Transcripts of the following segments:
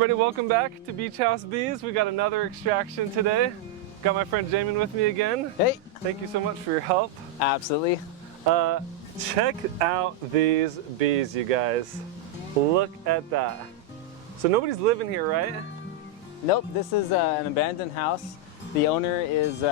everybody, welcome back to Beach House Bees. We got another extraction today. Got my friend Jamin with me again. Hey. Thank you so much for your help. Absolutely. Check out these bees, you guys. Look at that. So nobody's living here, right? Nope, this is an abandoned house. The owner is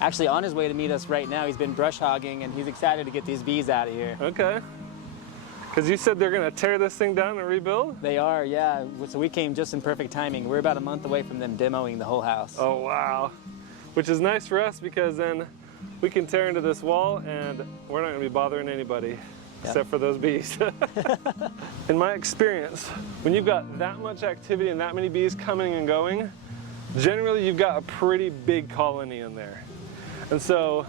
actually on his way to meet us right now. He's been brush hogging and he's excited to get these bees out of here. Okay. Because you said they're gonna tear this thing down and rebuild? They are, yeah. So we came just in perfect timing. We're about a month away from them demoing the whole house. Oh, wow. Which is nice for us because then we can tear into this wall and we're not gonna be bothering anybody except for those bees. In my experience, when you've got that much activity and that many bees coming and going, generally you've got a pretty big colony in there. And so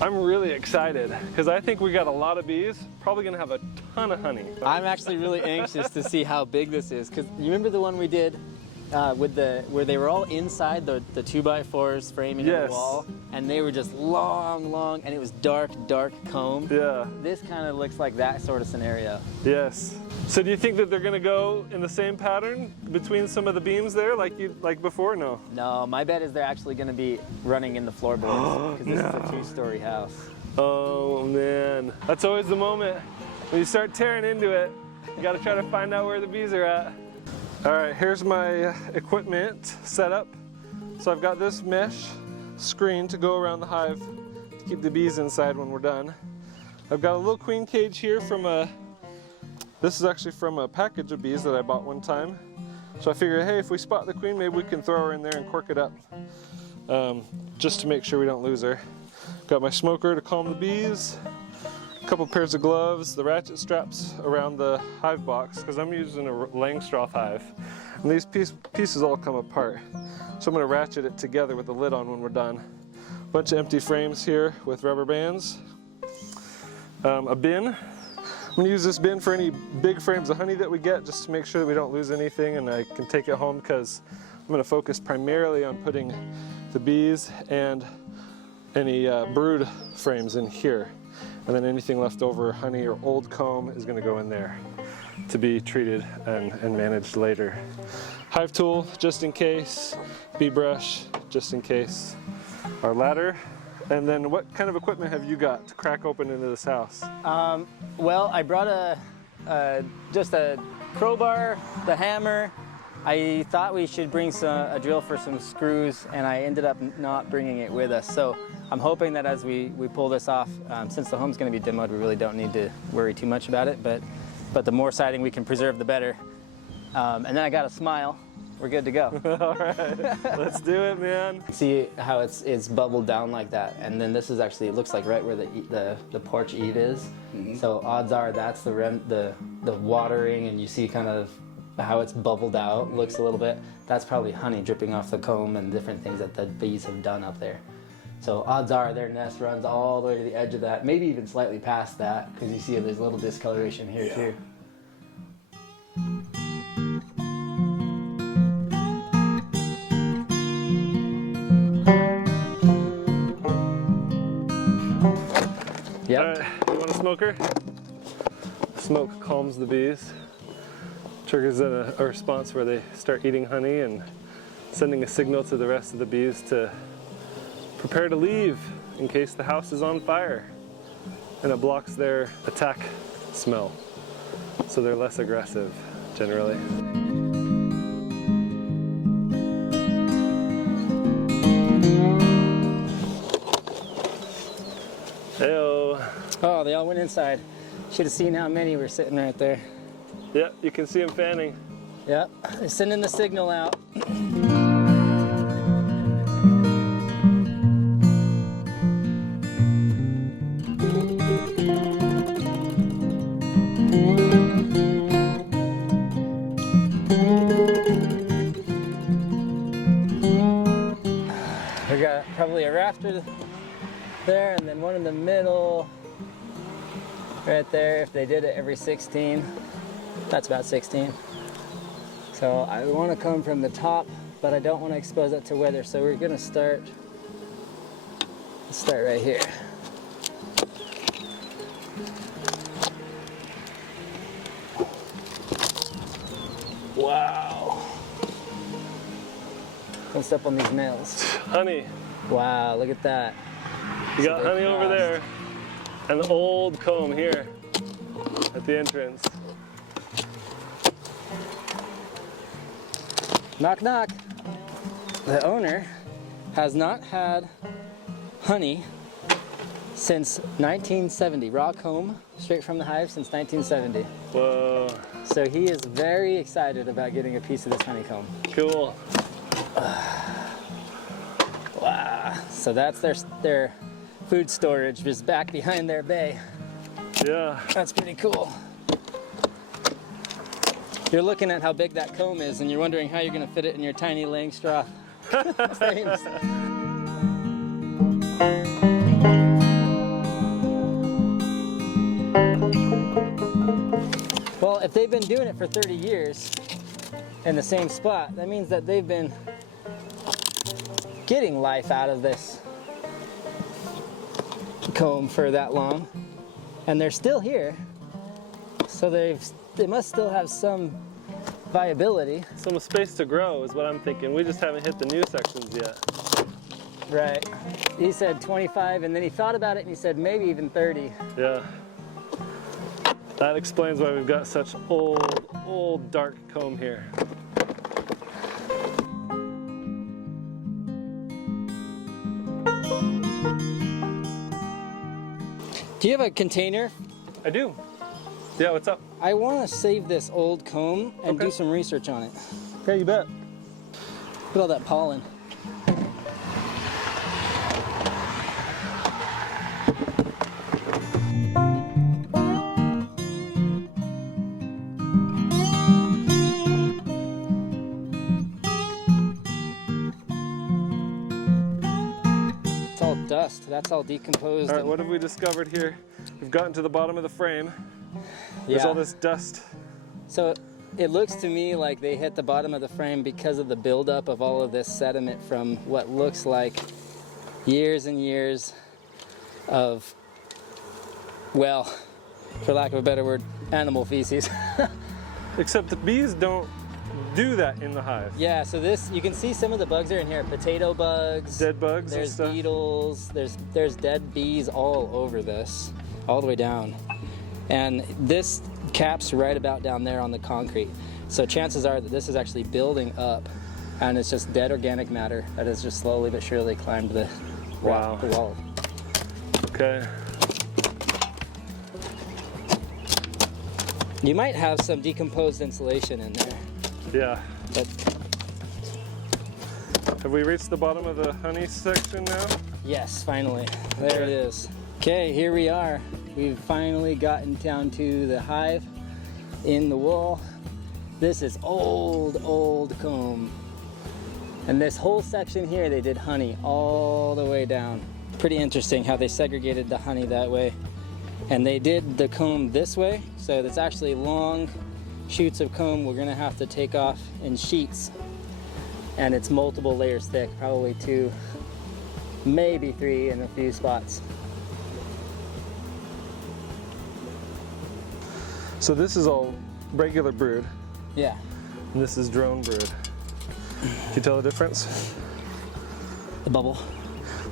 I'm really excited because I think we got a lot of bees, probably gonna have a ton of honey. I'm actually really anxious to see how big this is because you remember the one we did where they were all inside the 2x4s framing in the wall, and they were just long, and it was dark comb. Yeah. This kind of looks like that sort of scenario. Yes. So do you think that they're going to go in the same pattern between some of the beams there, like before? No. No, my bet is they're actually going to be running in the floorboards because this is a 2-story house. Oh man, that's always the moment when you start tearing into it. You got to try to find out where the bees are at. All right, here's my equipment set up. So I've got this mesh screen to go around the hive to keep the bees inside when we're done. I've got a little queen cage here this is actually from a package of bees that I bought one time. So I figured, hey, if we spot the queen, maybe we can throw her in there and cork it up just to make sure we don't lose her. Got my smoker to calm the bees. Couple pairs of gloves, the ratchet straps around the hive box because I'm using a Langstroth hive, and these pieces all come apart. So I'm going to ratchet it together with the lid on when we're done. Bunch of empty frames here with rubber bands. A bin. I'm going to use this bin for any big frames of honey that we get just to make sure that we don't lose anything, and I can take it home because I'm going to focus primarily on putting the bees and any brood frames in here. And then anything left over, honey or old comb, is going to go in there to be treated and managed later. Hive tool, just in case. Bee brush, just in case. Our ladder. And then what kind of equipment have you got to crack open into this house? Well, I brought just a crowbar, the hammer. I thought we should bring a drill for some screws, and I ended up not bringing it with us. So I'm hoping that as we pull this off, since the home's going to be demoed, we really don't need to worry too much about it. But the more siding we can preserve, the better. And then I got a smile. We're good to go. All right, let's do it, man. See how it's bubbled down like that, and then this is actually, it looks like right where the porch eave is. Mm-hmm. So odds are that's the watering, and you see kind of how it's bubbled out, looks a little bit. That's probably honey dripping off the comb and different things that the bees have done up there. So odds are their nest runs all the way to the edge of that, maybe even slightly past that, because you see there's a little discoloration here too. Yep. All right, you want a smoker? Smoke calms the bees. Triggers a response where they start eating honey and sending a signal to the rest of the bees to prepare to leave in case the house is on fire. And it blocks their attack smell, so they're less aggressive generally. Heyo. Oh, they all went inside. Should have seen how many were sitting right there. Yep, you can see them fanning. Yep, they're sending the signal out. We got probably a rafter there, and then one in the middle right there. If they did it every 16, that's about 16. So I want to come from the top, but I don't want to expose that to weather. So we're going to start right here. Wow. Don't step on these nails. Honey. Wow, look at that. You got honey over there. And the old comb here at the entrance. Knock, knock. The owner has not had honey since 1970. Raw comb, straight from the hive since 1970. Whoa. So he is very excited about getting a piece of this honeycomb. Cool. Wow. So that's their food storage just back behind their bay. Yeah. That's pretty cool. You're looking at how big that comb is and you're wondering how you're going to fit it in your tiny laying straw frames. Well, if they've been doing it for 30 years in the same spot, that means that they've been getting life out of this comb for that long, and they're still here, so they must still have some viability. Some space to grow is what I'm thinking. We just haven't hit the new sections yet. Right. He said 25, and then he thought about it and he said maybe even 30. Yeah. That explains why we've got such old dark comb here. Do you have a container? I do. Yeah, what's up? I want to save this old comb and do some research on it. Yeah, you bet. Look at all that pollen. It's all dust. That's all decomposed. All right, what have we discovered here? We've gotten to the bottom of the frame. There's all this dust. So it looks to me like they hit the bottom of the frame because of the buildup of all of this sediment from what looks like years and years of, well, for lack of a better word, animal feces. Except the bees don't do that in the hive. Yeah, so this, you can see some of the bugs are in here. Potato bugs. Dead bugs and There's stuff. beetles. There's dead bees all over this, all the way down. And this caps right about down there on the concrete. So chances are that this is actually building up, and it's just dead organic matter that has just slowly but surely climbed the wall. Okay. You might have some decomposed insulation in there. Yeah. But have we reached the bottom of the honey section now? yes, finally, there it is. Okay, here we are. We've finally gotten down to the hive in the wall. This is old comb. And this whole section here, they did honey all the way down. Pretty interesting how they segregated the honey that way. And they did the comb this way, so that's actually long shoots of comb we're gonna have to take off in sheets. And it's multiple layers thick, probably 2, maybe 3 in a few spots. So this is all regular brood, Yeah. and this is drone brood. Can you tell the difference? The bubble.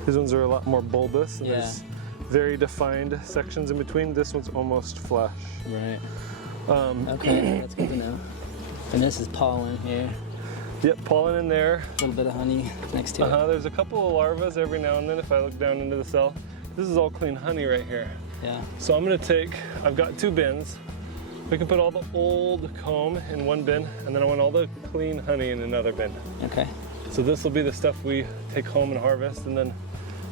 These ones are a lot more bulbous, and Yeah. there's very defined sections in between. This one's almost flush. Right. Okay, that's good to know. And this is pollen here. Yep, pollen in there. A little bit of honey next to it. There's a couple of larvae every now and then if I look down into the cell. This is all clean honey right here. Yeah. So I'm gonna I've got 2 bins. We can put all the old comb in one bin, and then I want all the clean honey in another bin. Okay. So this will be the stuff we take home and harvest, and then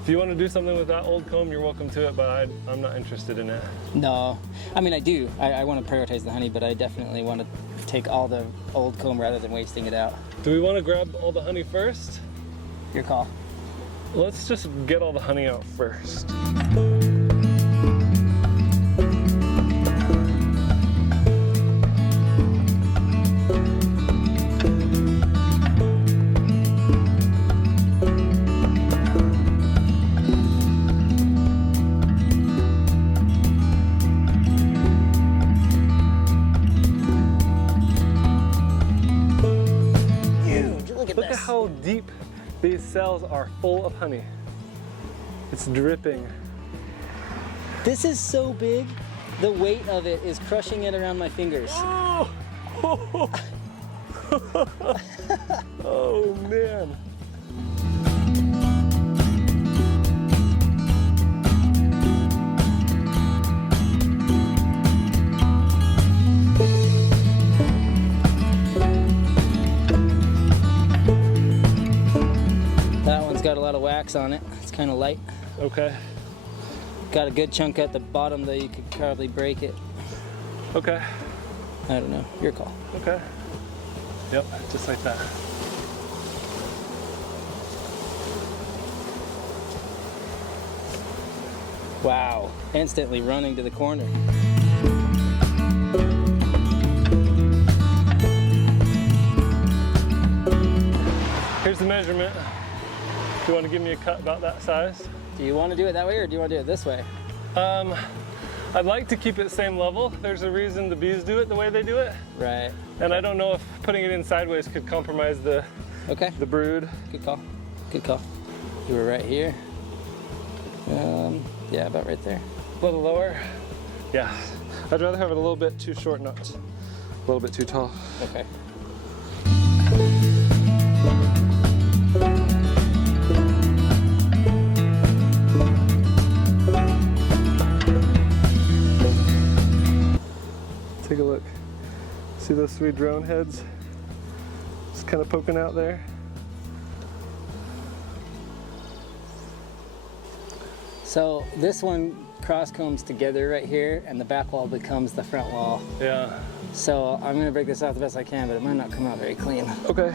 if you want to do something with that old comb, you're welcome to it, but I'm not interested in it. No, I mean I do. I want to prioritize the honey, but I definitely want to take all the old comb rather than wasting it out. Do we want to grab all the honey first? Your call. Let's just get all the honey out first. deep these cells are full of honey. It's dripping. This is so big, the weight of it is crushing it around my fingers. Oh, oh man. That one's got a lot of wax on it. It's kind of light. Okay. Got a good chunk at the bottom though, you could probably break it. Okay. I don't know, your call. Okay. Yep, just like that. Wow, instantly running to the corner. Here's the measurement. Do you want to give me a cut about that size? Do you want to do it that way or do you want to do it this way? I'd like to keep it same level. There's a reason the bees do it the way they do it. Right. And I don't know if putting it in sideways could compromise the brood. Good call. Good call. You were right here. Yeah, about right there. A little lower. Yeah. I'd rather have it a little bit too short, not a little bit too tall. Okay. Take a look. See those three drone heads? Just kind of poking out there. So this one cross combs together right here and the back wall becomes the front wall. Yeah. So I'm gonna break this out the best I can, but it might not come out very clean. Okay.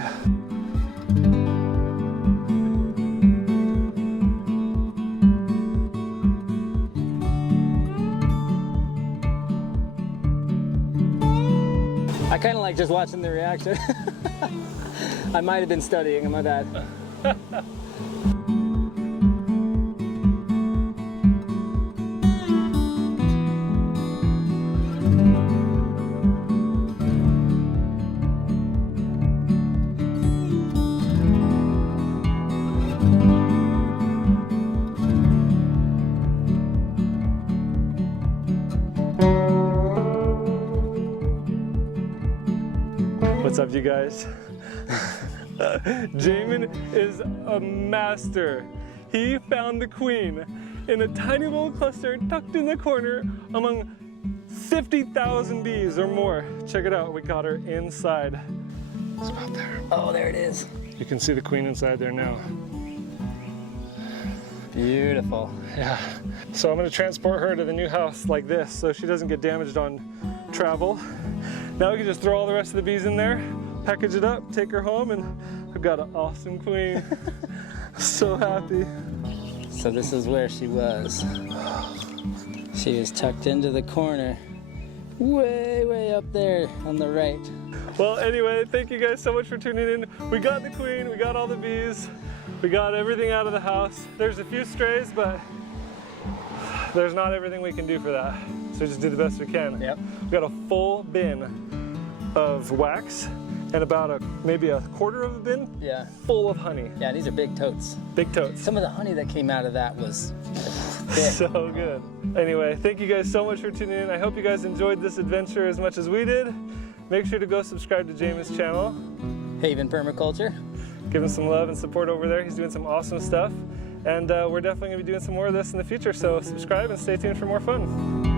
I kind of like just watching the reaction. I might have been studying, my bad. What's up, you guys? Jamin is a master. He found the queen in a tiny little cluster tucked in the corner among 50,000 bees or more. Check it out, we got her inside. It's about there. Oh, there it is. You can see the queen inside there now. Beautiful. Yeah. So I'm gonna transport her to the new house like this so she doesn't get damaged on travel. Now we can just throw all the rest of the bees in there, package it up, take her home, and I've got an awesome queen. So happy. So this is where she was. She is tucked into the corner, way up there on the right. Well, anyway, thank you guys so much for tuning in. We got the queen, we got all the bees, we got everything out of the house. There's a few strays, but there's not everything we can do for that. So we just do the best we can. Yep. We got a full bin of wax and about maybe a quarter of a bin full of honey. Yeah, these are big totes. Big totes. Some of the honey that came out of that was big. So good. Anyway, thank you guys so much for tuning in. I hope you guys enjoyed this adventure as much as we did. Make sure to go subscribe to Jamin's channel. Haven Permaculture. Give him some love and support over there. He's doing some awesome stuff. And we're definitely gonna be doing some more of this in the future. So subscribe and stay tuned for more fun.